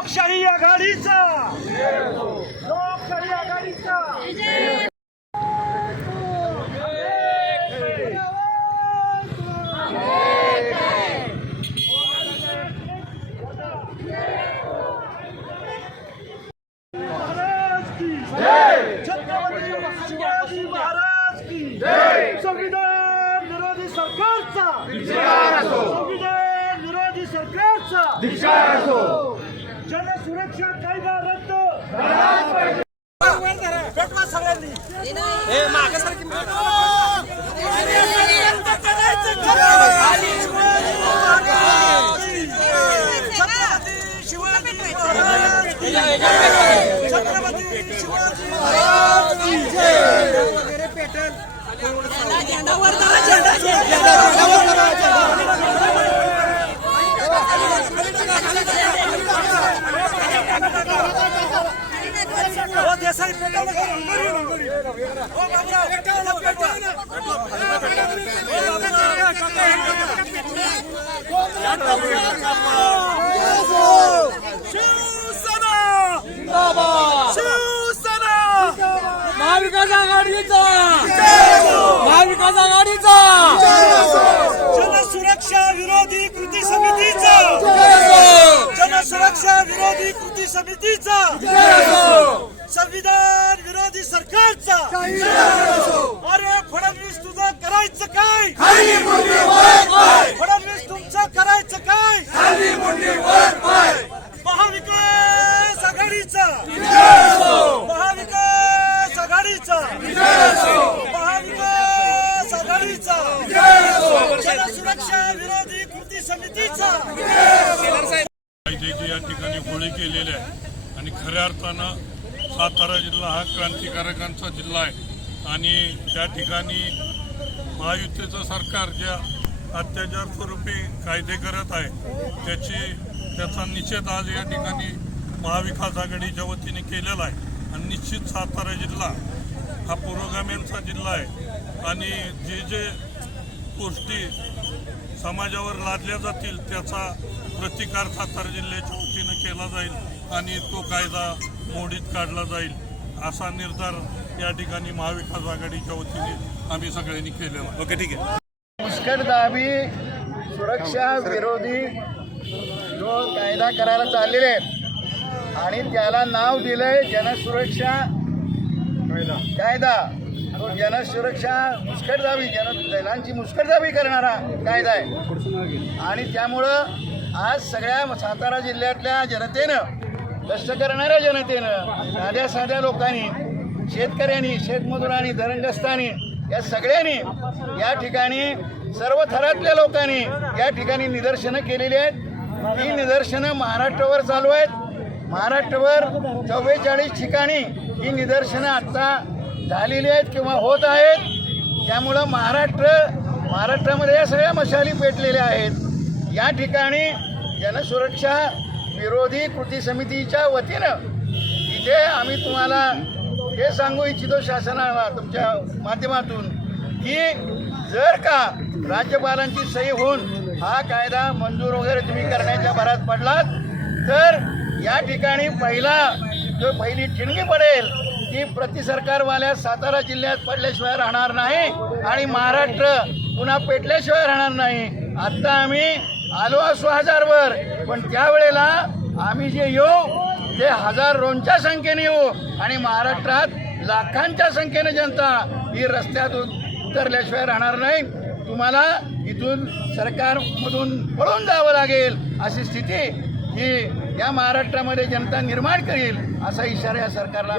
लोकशाही आघाडीचा लोकशाही आघाडीचा छत्रपती शिवाजी महाराज की संविधान विरोधी सरकारचा संविधान विरोधी सरकारचा जनसुरक्षा कायदा रद्द पेटवा सगळ्यांनी महाविकास आघाडीचा महाविकास आघाडीचा जनसुरक्षा विरोधी कृती समितीचा जनसुरक्षा विरोधी कृती समितीचा संविधान विरोधी सरकारचा अरे फडणवीस तुझं करायचं काय फडणवीस तुमचं करायचं काय महाविकास आघाडीचा महाविकास आघाडीचा महाविकास आघाडीचा जनसुरक्षा विरोधी कृती समितीचा या ठिकाणी गोळी केलेल्या आहे आणि खऱ्या अर्थानं सातारा जिल्हा हा क्रांतिकारकांचा जिल्हा आहे आणि त्या ठिकाणी महायुतीचं सरकार ज्या अत्याचार स्वरूपी कायदे करत आहे त्याचा निषेध आज या ठिकाणी महाविकास आघाडीच्या वतीने केलेला आहे आणि निश्चित सातारा जिल्हा हा पुरोगाम्यांचा जिल्हा आहे आणि जे गोष्टी समाजावर लादल्या जातील त्याचा प्रतिकार सातारा जिल्ह्याच्या वतीनं केला जाईल आणि तो कायदा मोडीत काढला जाईल असा निर्धार या ठिकाणी महाविकास आघाडीच्या वतीने आम्ही सगळ्यांनी केलेला. ओके, ठीक आहे. मुस्कटदाबी सुरक्षा विरोधी जो कायदा करायला चाललेले आहेत आणि त्याला नाव दिलंय जनसुरक्षा कायदा. तो जनसुरक्षा मुस्कटदाबी जैलांची मुस्कटदाबी करणारा कायदा आहे आणि त्यामुळं आज सगळ्या सातारा जिल्ह्यातल्या जनतेनं कष्ट करणाऱ्या जनतेनं साध्या साध्या लोकांनी शेतकऱ्यांनी शेतमजुरांनी धरणग्रस्तांनी या सगळ्यांनी या ठिकाणी सर्व थरातल्या लोकांनी या ठिकाणी निदर्शनं केलेली आहेत. ही निदर्शनं महाराष्ट्रावर चालू आहेत. महाराष्ट्रावर 44 ठिकाणी ही निदर्शनं आत्ता झालेली आहेत किंवा होत आहेत. त्यामुळं महाराष्ट्रामध्ये या सगळ्या मशाली पेटलेल्या आहेत. या ठिकाणी जनसुरक्षा विरोधी कृती समितीच्या वतीनं इथे आम्ही तुम्हाला हे सांगू इच्छितो शासनाला तुमच्या माध्यमातून की जर का राज्यपालांची सही होऊन हा कायदा मंजूर वगैरे तुम्ही करण्याच्या भरात पडलात तर या ठिकाणी पहिली ठिणगी पडेल की सरकारवाल्या सातारा जिल्ह्यात पडल्याशिवाय राहणार नाही आणि महाराष्ट्र पुन्हा पेटल्याशिवाय राहणार नाही. आत्ता आम्ही आलो असू 1000वर पण त्यावेळेला आम्ही जे येऊ ते हजारोंच्या संख्येने येऊ आणि महाराष्ट्रात लाखांच्या संख्येने जनता ही रस्त्यात उतरल्याशिवाय राहणार नाही. तुम्हाला इथून सरकारमधून पळून जावं लागेल अशी स्थिती ही या महाराष्ट्रामध्ये जनता निर्माण करेल असा इशारा या सरकारला.